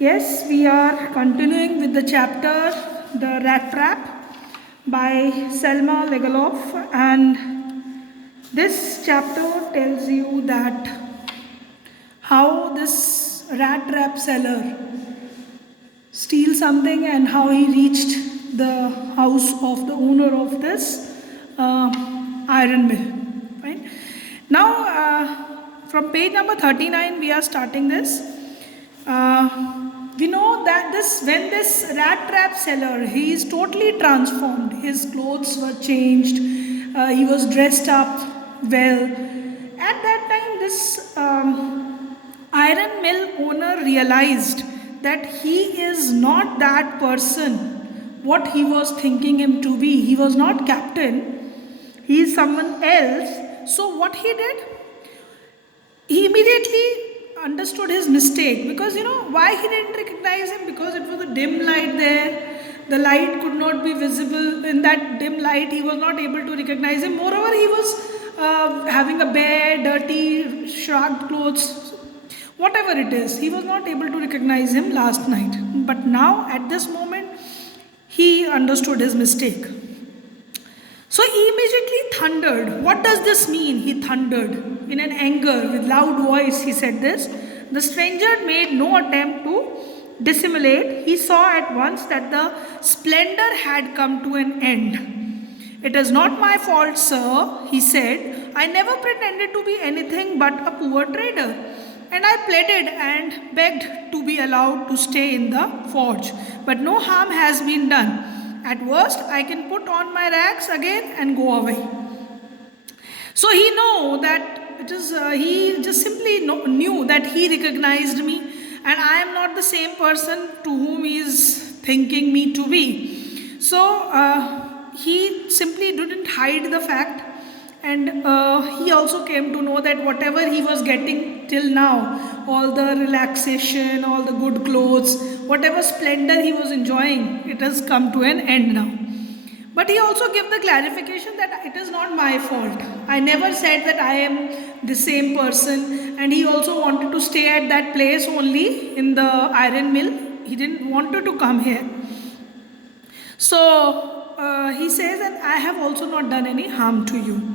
Yes, we are continuing with the chapter The Rat Trap by Selma Legaloff, and this chapter tells you that how this rat trap seller steals something and how he reached the house of the owner of this uh, iron mill. Right now, from page number 39, we are starting this. We know that when this rat trap seller, he is totally transformed. His clothes were changed. He was dressed up well. At that time, this iron mill owner realized that he is not that person what he was thinking him to be. He was not captain. He is someone else. So what he did? He immediately understood his mistake, because why he didn't recognize him, because it was a dim light there. The light could not be visible. In that dim light, he was not able to recognize him. Moreover, he was having a bare, dirty, shrugged clothes, whatever it is. He was not able to recognize him last night, but now at this moment he understood his mistake. So he immediately thundered. What does this mean? He thundered in an anger with loud voice. He said this. The stranger made no attempt to dissimulate. He saw at once that the splendor had come to an end. It is not my fault, sir, he said. I never pretended to be anything but a poor trader. And I pleaded and begged to be allowed to stay in the forge. But no harm has been done. At worst, I can put on my rags again and go away. So he know that it is. He just simply knew that he recognized me, and I am not the same person to whom he is thinking me to be. So he simply didn't hide the fact, and he also came to know that whatever he was getting till now, all the relaxation, all the good clothes, whatever splendor he was enjoying, it has come to an end now. But he also gave the clarification that it is not my fault. I never said that I am the same person, and he also wanted to stay at that place only in the iron mill. He didn't want to come here. So he says that I have also not done any harm to you.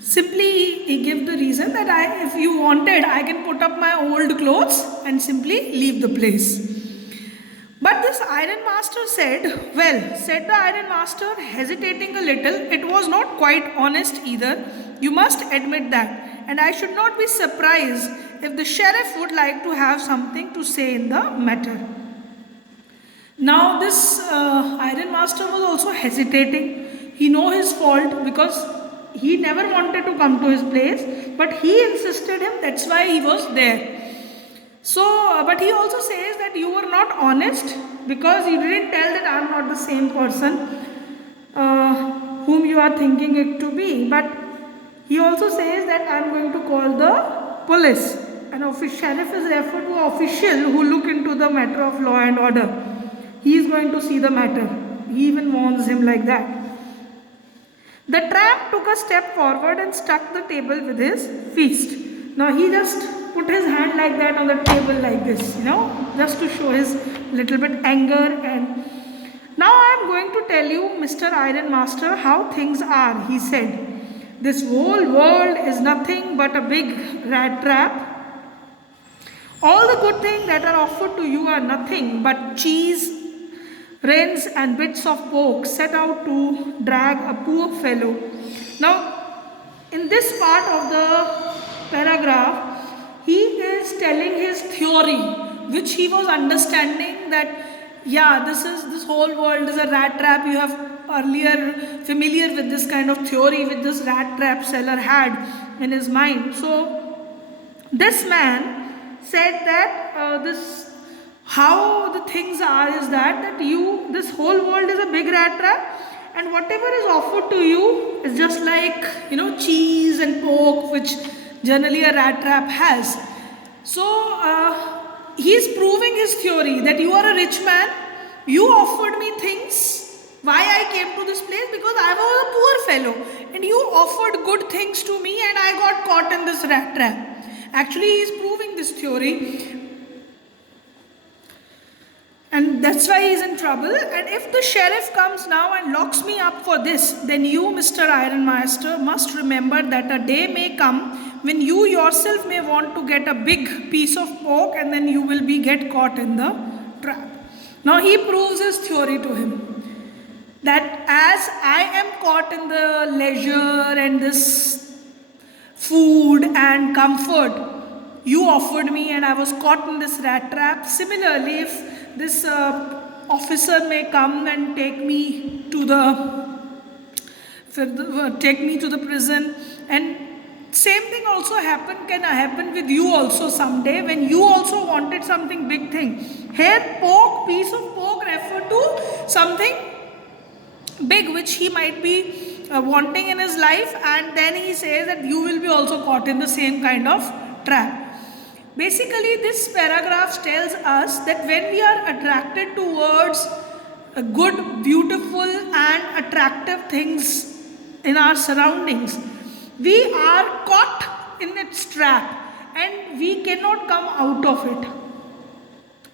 Simply he gave the reason that if you wanted, I can put up my old clothes and simply leave the place. But this iron master said, well, said the iron master, hesitating a little, it was not quite honest either. You must admit that. And I should not be surprised if the sheriff would like to have something to say in the matter. Now this iron master was also hesitating. He know his fault, because he never wanted to come to his place, but he insisted him, that's why he was there. So, but he also says that you were not honest, because you didn't tell that I am not the same person whom you are thinking it to be. But he also says that I am going to call the police. Sheriff is referred to an official who look into the matter of law and order. He is going to see the matter. He even warns him like that. The tramp took a step forward and struck the table with his fist. Now he just put his hand like that on the table like this, just to show his little bit anger. And now I am going to tell you, Mr. Iron Master, how things are, he said. This whole world is nothing but a big rat trap. All the good things that are offered to you are nothing but cheese, rains and bits of pork set out to drag a poor fellow. Now, in this part of the paragraph, he is telling his theory, which he was understanding that, this whole world is a rat trap. You have earlier familiar with this kind of theory which this rat trap seller had in his mind. So, this man said that how the things are is that this whole world is a big rat trap, and whatever is offered to you is just like cheese and pork, which generally a rat trap has. So he is proving his theory that you are a rich man, you offered me things. Why I came to this place? Because I was a poor fellow, and you offered good things to me, and I got caught in this rat trap. Actually, he is proving this theory. And that's why he's in trouble. And if the sheriff comes now and locks me up for this, then you, Mr. Ironmaster, must remember that a day may come when you yourself may want to get a big piece of pork, and then you will get caught in the trap. Now he proves his theory to him, that as I am caught in the leisure and this food and comfort you offered me, and I was caught in this rat trap, similarly, if this officer may come and take me to the prison, and same thing also can happen with you also someday, when you also wanted something big thing. Here piece of pork refer to something big which he might be wanting in his life, and then he says that you will be also caught in the same kind of trap. Basically, this paragraph tells us that when we are attracted towards good, beautiful and attractive things in our surroundings, we are caught in its trap and we cannot come out of it.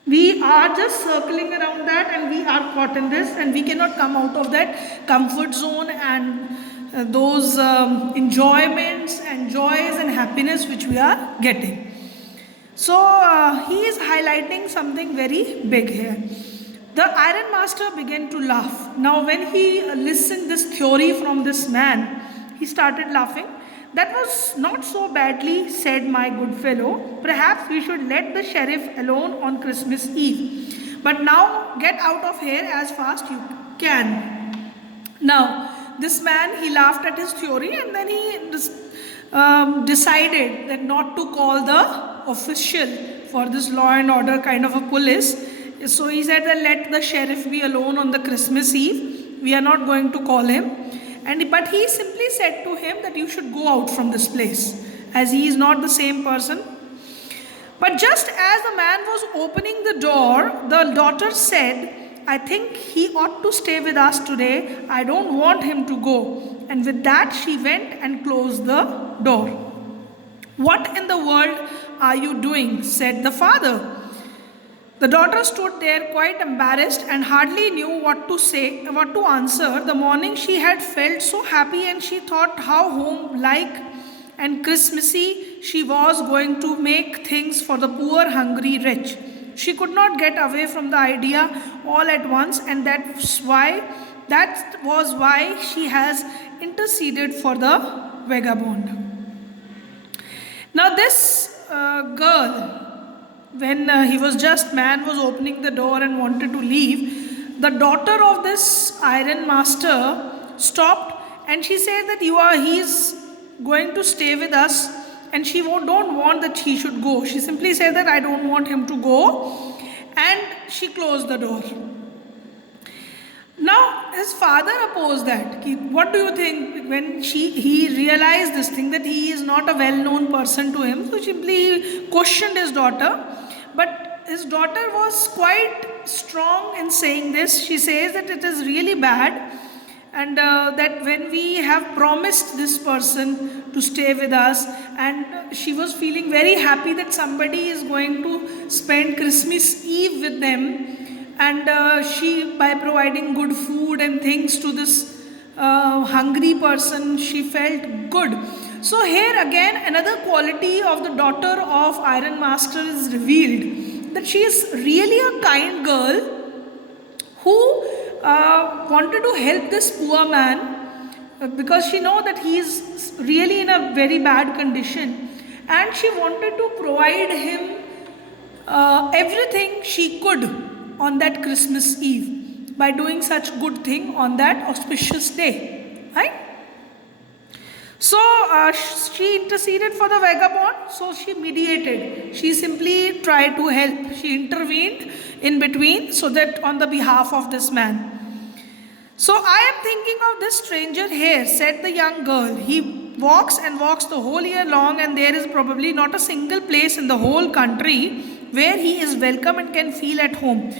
We are just circling around that and we are caught in this, and we cannot come out of that comfort zone and those enjoyments and joys and happiness which we are getting. So he is highlighting something very big here. The Ironmaster began to laugh. Now when he listened this theory from this man, he started laughing. That was not so badly said, my good fellow. Perhaps we should let the sheriff alone on Christmas Eve. But now get out of here as fast you can. Now this man, he laughed at his theory, and then he decided that not to call the official for this law and order kind of a police. So he said that let the sheriff be alone on the Christmas Eve. We are not going to call him. But he simply said to him that you should go out from this place, as he is not the same person. But just as the man was opening the door, the daughter said, I think he ought to stay with us today. I don't want him to go. And with that she went and closed the door. What in the world are you doing? Said the father. The daughter stood there quite embarrassed and hardly knew what to answer. The morning she had felt so happy, and she thought how home-like and Christmassy she was going to make things for the poor hungry wretch. She could not get away from the idea all at once, and that was why she has interceded for the vagabond. Now this girl, when man was opening the door and wanted to leave, the daughter of this Ironmaster stopped, and she said that he's going to stay with us, and she don't want that he should go. She simply said that I don't want him to go, and she closed the door. Now his father opposed that. What do you think? When he realized this thing, that he is not a well-known person to him, so simply questioned his daughter. But his daughter was quite strong in saying this. She says that it is really bad, and that when we have promised this person to stay with us, and she was feeling very happy that somebody is going to spend Christmas Eve with them, and she, by providing good food and things to this hungry person, she felt good. So here again another quality of the daughter of Ironmaster is revealed, that she is really a kind girl who wanted to help this poor man because she know that he is really in a very bad condition, and she wanted to provide him everything she could on that Christmas Eve by doing such good thing on that auspicious day, right? So she interceded for the vagabond, so she mediated. She simply tried to help. She intervened in between, so that on the behalf of this man. So I am thinking of this stranger here, said the young girl. He walks and walks the whole year long, and there is probably not a single place in the whole country where he is welcome and can feel at home.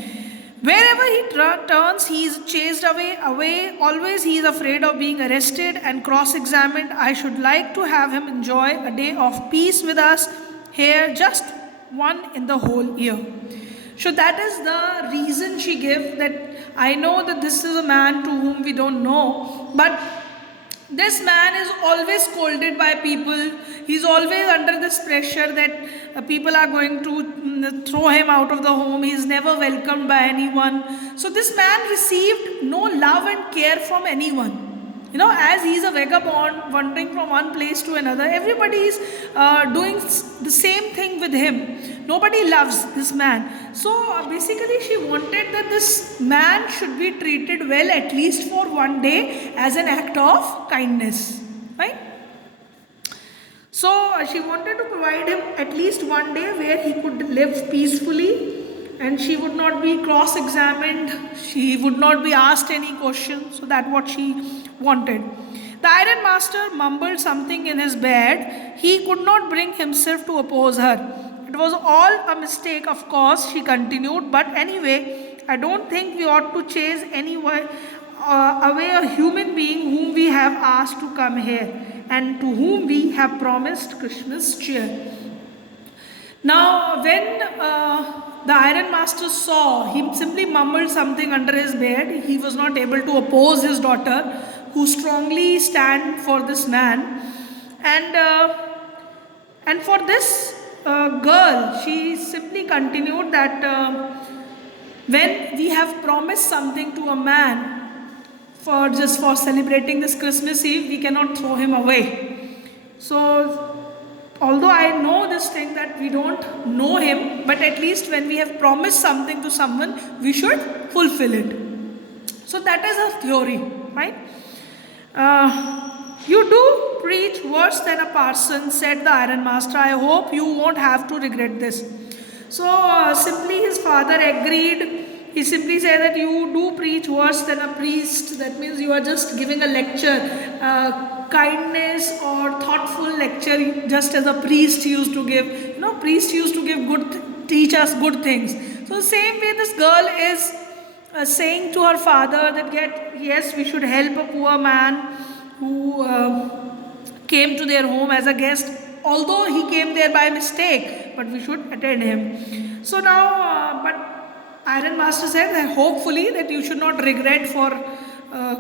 Wherever he turns, he is chased away. Always he is afraid of being arrested and cross-examined. I should like to have him enjoy a day of peace with us here, just one in the whole year. So that is the reason she gave, that I know that this is a man to whom we don't know, but this man is always scolded by people. He's always under this pressure that people are going to throw him out of the home. He's never welcomed by anyone. So this man received no love and care from anyone. As he's a vagabond wandering from one place to another, everybody is doing the same thing with him. Nobody loves this man. So basically she wanted that this man should be treated well at least for one day as an act of kindness. Right? So she wanted to provide him at least one day where he could live peacefully, and she would not be cross-examined, she would not be asked any questions. So that's what she wanted. The iron master mumbled something in his bed. He could not bring himself to oppose her. It was all a mistake, of course, she continued, but anyway, I don't think we ought to chase away a human being whom we have asked to come here and to whom we have promised Christmas cheer. Now, when the iron master saw him simply mumbled something under his bed, he was not able to oppose his daughter, who strongly stand for this man. And for this girl, she simply continued that when we have promised something to a man for celebrating this Christmas Eve, we cannot throw him away. So although I know this thing that we don't know him, but at least when we have promised something to someone, we should fulfill it. So that is a theory, right? You do preach worse than a parson, said the iron master. I hope you won't have to regret this. So simply his father agreed. He simply said that you do preach worse than a priest. That means you are just giving a lecture, kindness or thoughtful lecture, just as a priest used to give. Priest used to give teach us good things. So same way this girl is saying to her father that yes, we should help a poor man who came to their home as a guest, although he came there by mistake, but we should attend him. So now, but iron master said that hopefully that you should not regret for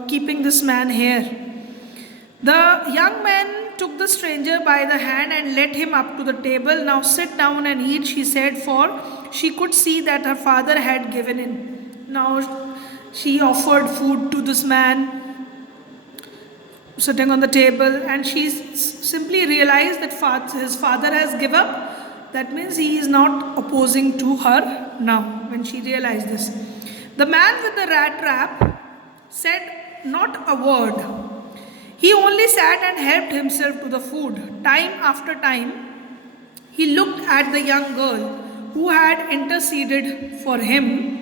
keeping this man here. The young man took the stranger by the hand and led him up to the table. Now sit down and eat, she said, for she could see that her father had given in. Now she offered food to this man sitting on the table, and she simply realized that his father has given up. That means he is not opposing to her now, when she realized this. The man with the rat trap said not a word. He only sat and helped himself to the food. Time after time, he looked at the young girl who had interceded for him.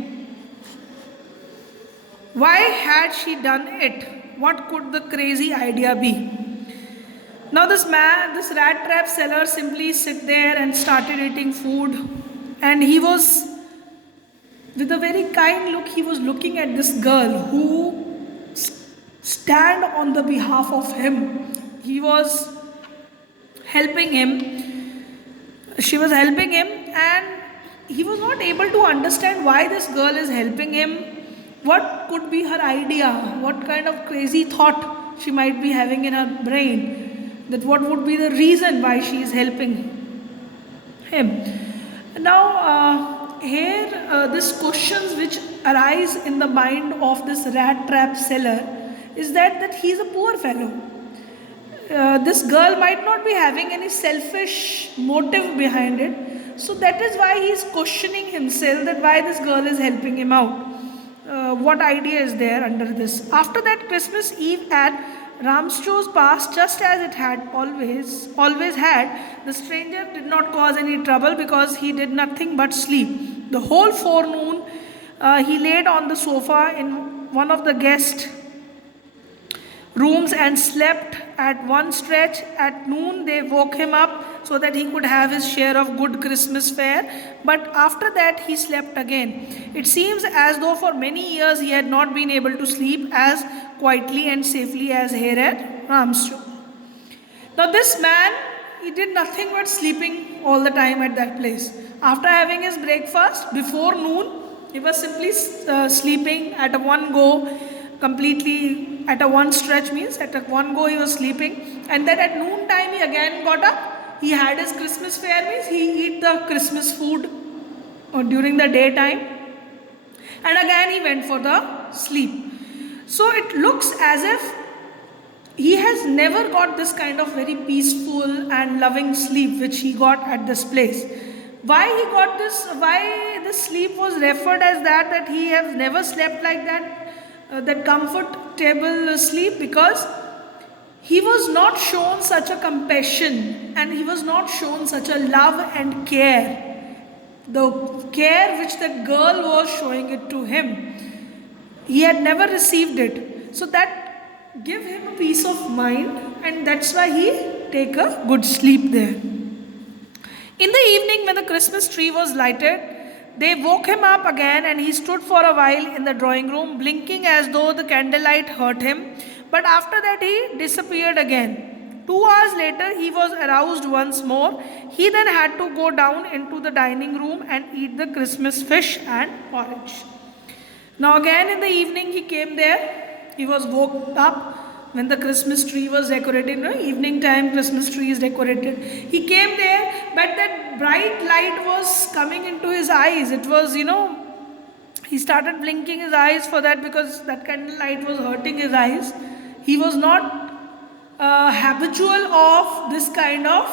Why had she done it? What could the crazy idea be? Now this rat trap seller simply sit there and started eating food, and he was, with a very kind look, he was looking at this girl who stand on the behalf of him. He was helping him. She was helping him, and he was not able to understand why this girl is helping him. What could be her idea? What kind of crazy thought she might be having in her brain? That what would be the reason why she is helping him? Now, here, these questions which arise in the mind of this rat trap seller is that he is a poor fellow. This girl might not be having any selfish motive behind it. So that is why he is questioning himself, that why this girl is helping him out. What idea is there under this? After that Christmas Eve at Ramscho's passed just as it had always had. The stranger did not cause any trouble because he did nothing but sleep. The whole forenoon he laid on the sofa in one of the guest rooms and slept at one stretch. At noon they woke him up so that he could have his share of good Christmas fare, but after that he slept again. It seems as though for many years he had not been able to sleep as quietly and safely as here at Ramschow. Now this man, he did nothing but sleeping all the time at that place. After having his breakfast, before noon, he was simply sleeping at a one go, completely at a one stretch, means at a one go he was sleeping. And then at noon time he again got up. He had his Christmas fare, means he eat the Christmas food during the daytime. And again he went for the sleep. So it looks as if he has never got this kind of very peaceful and loving sleep which he got at this place. Why he got this, why the sleep was referred as that he has never slept like that comfortable sleep, because he was not shown such a compassion and he was not shown such a love and care. The care which that girl was showing it to him, he had never received it. So that give him a peace of mind, and that's why he take a good sleep there. In the evening, when the Christmas tree was lighted, they woke him up again, and he stood for a while in the drawing room, blinking as though the candlelight hurt him. But after that, he disappeared again. 2 hours later, he was aroused once more. He then had to go down into the dining room and eat the Christmas fish and porridge. Now again in the evening he came there. He was woke up when the Christmas tree was decorated. Evening time Christmas tree is decorated. He came there, but that bright light was coming into his eyes. It was, he started blinking his eyes for that, because that candle light was hurting his eyes. He was not habitual of this kind of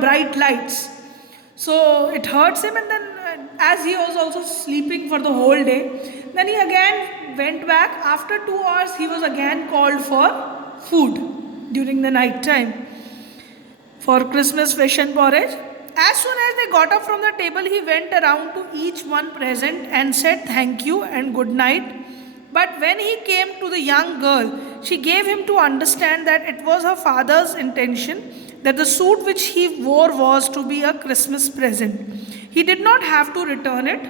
bright lights. So it hurts him, and then as he was also sleeping for the whole day, then he again went back. After 2 hours he was again called for food during the night time for Christmas fish and porridge. As soon as they got up from the table, he went around to each one present and said thank you and good night. But when he came to the young girl, she gave him to understand that it was her father's intention that the suit which he wore was to be a Christmas present. He did not have to return it,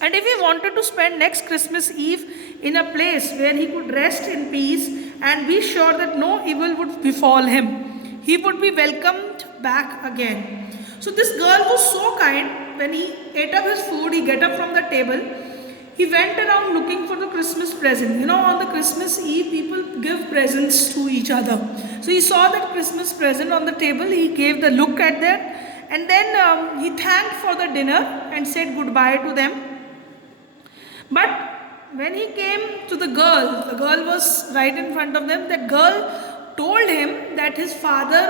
and if he wanted to spend next Christmas Eve in a place where he could rest in peace and be sure that no evil would befall him, he would be welcomed back again. So this girl was so kind. When he ate up his food, he got up from the table. He went around looking for the Christmas present. On the Christmas Eve, people give presents to each other. So he saw that Christmas present on the table. He gave the look at that. And then he thanked for the dinner and said goodbye to them. But when he came to the girl was right in front of them. The girl told him that his father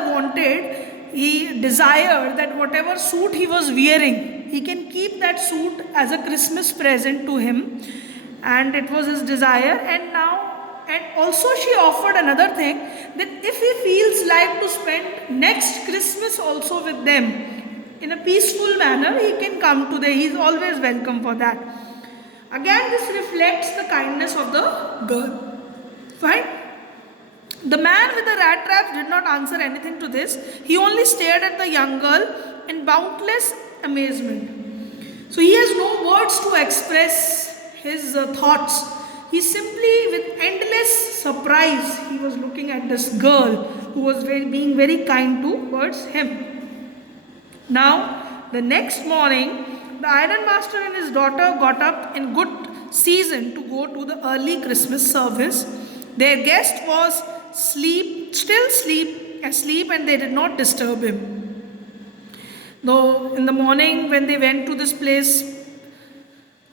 he desired that whatever suit he was wearing, he can keep that suit as a Christmas present to him. And it was his desire. And also she offered another thing, that if he feels like to spend next Christmas also with them in a peaceful manner, he can come to there. He is always welcome for that. Again, this reflects the kindness of the girl. Fine. The man with the rat traps did not answer anything to this. He only stared at the young girl in boundless amazement. So he has no words to express his thoughts. He simply, with endless surprise, he was looking at this girl who was being very kind towards him. Now, the next morning, the ironmaster and his daughter got up in good season to go to the early Christmas service. Their guest was asleep, and they did not disturb him. Though in the morning when they went to this place,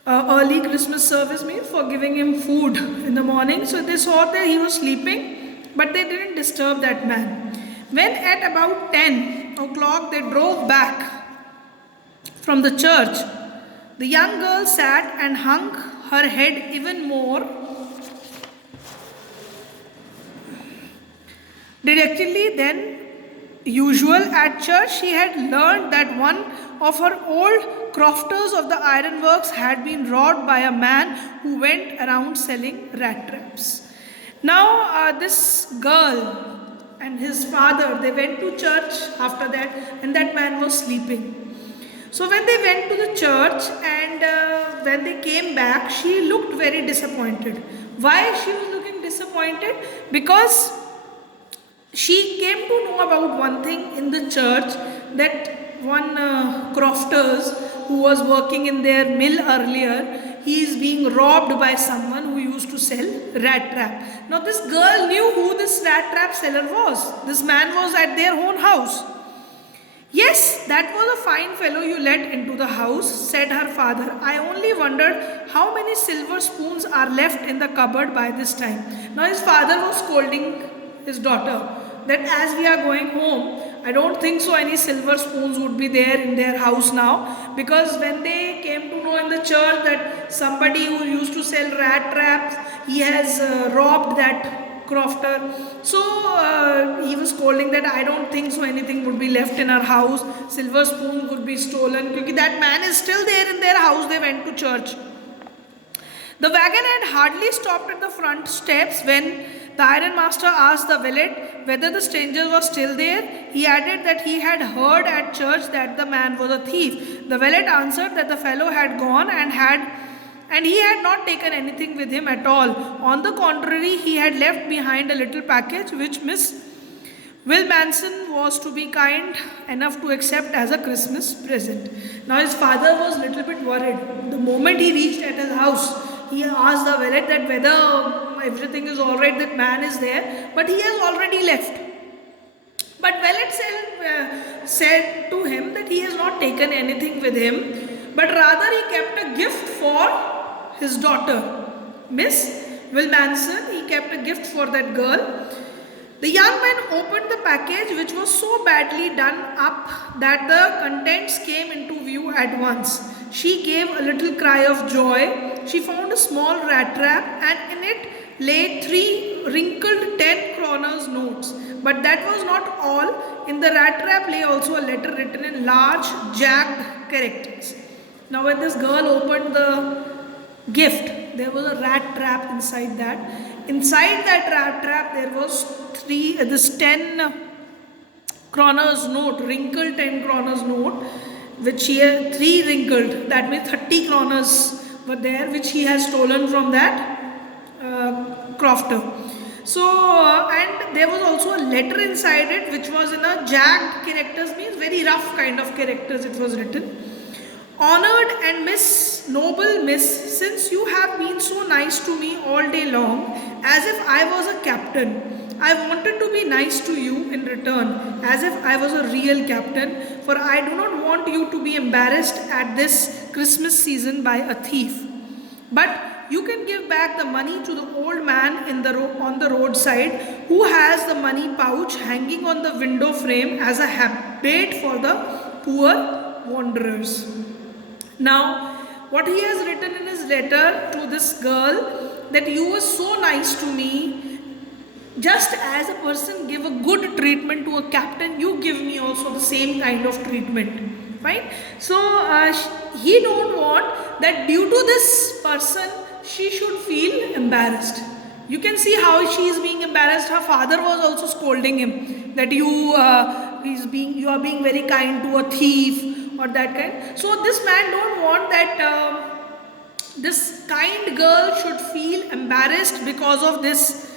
early Christmas service means for giving him food in the morning, so they saw that he was sleeping, but they didn't disturb that man. When at about 10 o'clock they drove back from the church, the young girl sat and hung her head even more directly than usual. At church, she had learned that one of her old crofters of the ironworks had been robbed by a man who went around selling rat traps. Now, this girl and his father, they went to church after that, and that man was sleeping. So when they went to the church and when they came back, she looked very disappointed. Why she was looking disappointed? Because she came to know about one thing in the church, that one crofters who was working in their mill earlier, he is being robbed by someone who used to sell rat trap. Now this girl knew who this rat trap seller was. This man was at their own house. Yes, that was a fine fellow you let into the house, said her father. I only wondered how many silver spoons are left in the cupboard by this time. Now his father was scolding his daughter that as we are going home, I don't think so any silver spoons would be there in their house now, because when they came to know in the church that somebody who used to sell rat traps, he has robbed that crofter. So he was scolding that I don't think so anything would be left in our house. Silver spoon would be stolen because that man is still there in their house. They went to church. The wagon had hardly stopped at the front steps when the ironmaster asked the valet whether the stranger was still there. He added that he had heard at church that the man was a thief. The valet answered that the fellow had gone and he had not taken anything with him at all. On the contrary, he had left behind a little package which Miss Wilmanson was to be kind enough to accept as a Christmas present. Now his father was a little bit worried. The moment he reached at his house, he asked the valet that whether everything is alright, that man is there, but he has already left. But valet said to him that he has not taken anything with him, but rather he kept a gift for his daughter, Miss Wilmanson. He kept a gift for that girl. The young man opened the package, which was so badly done up that the contents came into view at once. She gave a little cry of joy. She found a small rat trap, and in it lay 3 wrinkled 10 kroners notes. But that was not all. In the rat trap lay also a letter written in large jagged characters. Now when this girl opened the gift, there was a rat trap inside that. Inside that rat trap there was this 10 kroners note, wrinkled 10 kroners note, which he had 3 wrinkled, that means 30 kroners were there, which he has stolen from that crofter. So and there was also a letter inside it which was in a jagged characters, means very rough kind of characters it was written. Honored and noble miss, since you have been so nice to me all day long, as if I was a captain, I wanted to be nice to you in return, as if I was a real captain, for I do not want you to be embarrassed at this Christmas season by a thief. But you can give back the money to the old man on the roadside, who has the money pouch hanging on the window frame as a bait for the poor wanderers. Now, what he has written in his letter to this girl, that you were so nice to me, just as a person give a good treatment to a captain, you give me also the same kind of treatment. Right? So, he don't want that due to this person, she should feel embarrassed. You can see how she is being embarrassed. Her father was also scolding him that you are being very kind to a thief or that kind. So this man don't want that this kind girl should feel embarrassed because of this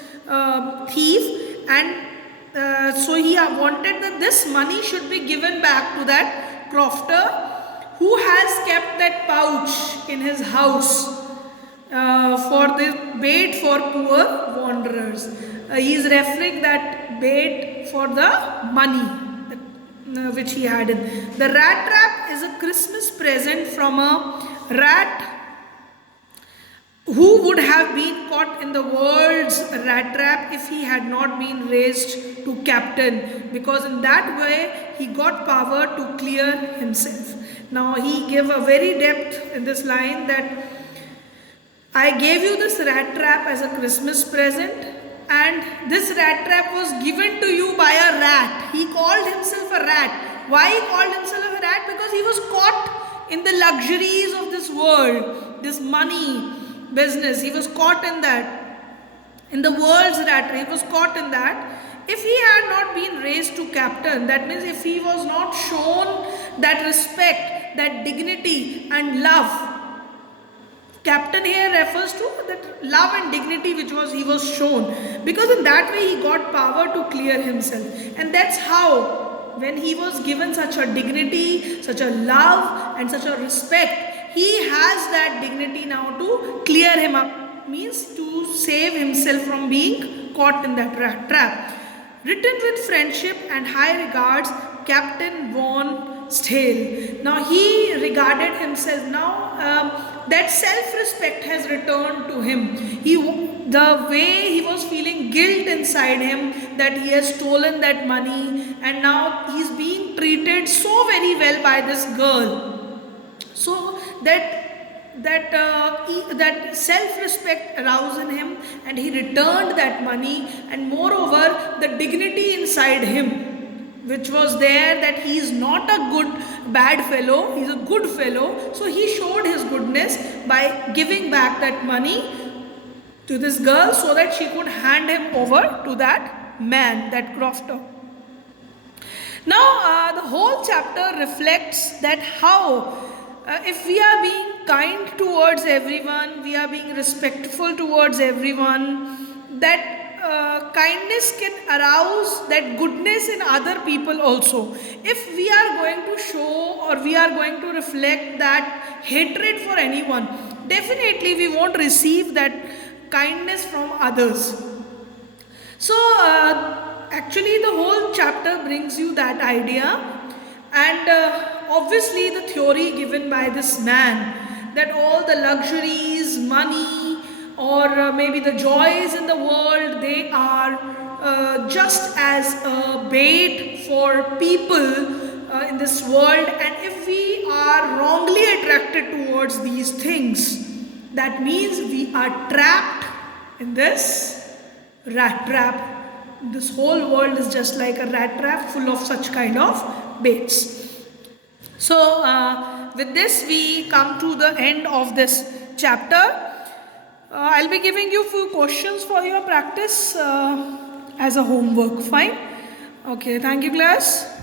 thief, and so he wanted that this money should be given back to that crofter who has kept that pouch in his house for the bait for poor wanderers. He is referring that bait for the money which he had in. The rat trap is a Christmas present from a rat who would have been caught in the world's rat trap if he had not been raised to captain, because in that way he got power to clear himself. Now he gave a very depth in this line that I gave you this rat trap as a Christmas present, and this rat trap was given to you by a rat. He called himself a rat. Why he called himself a rat? Because he was caught in the luxuries of this world, this money business. He was caught in that. In the world's rat race, he was caught in that. If he had not been raised to captain, that means if he was not shown that respect, that dignity and love. Captain here refers to that love and dignity which he was shown, because in that way he got power to clear himself, and that's how when he was given such a dignity, such a love and such a respect, he has that dignity now to clear him up, means to save himself from being caught in that rat trap. Written with friendship and high regards, Captain Von Stale. Now he regarded himself, that self-respect has returned to him. The way he was feeling guilt inside him that he has stolen that money, and now he's being treated so very well by this girl. So that self-respect arose in him, and he returned that money, and moreover the dignity inside him which was there, that he is not a bad fellow, he is a good fellow. So he showed his goodness by giving back that money to this girl so that she could hand him over to that man, that crofter. Now the whole chapter reflects that how if we are being kind towards everyone, we are being respectful towards everyone, that kindness can arouse that goodness in other people also. If we are going to show or we are going to reflect that hatred for anyone, definitely we won't receive that kindness from others. So actually the whole chapter brings you that idea. And obviously the theory given by this man, that all the luxuries, money, or maybe the joys in the world, they are just as a bait for people in this world. And if we are wrongly attracted towards these things, that means we are trapped in this rat trap. This whole world is just like a rat trap full of such kind of baits. So with this we come to the end of this chapter. I'll be giving you few questions for your practice as a homework. Fine? Okay, thank you class.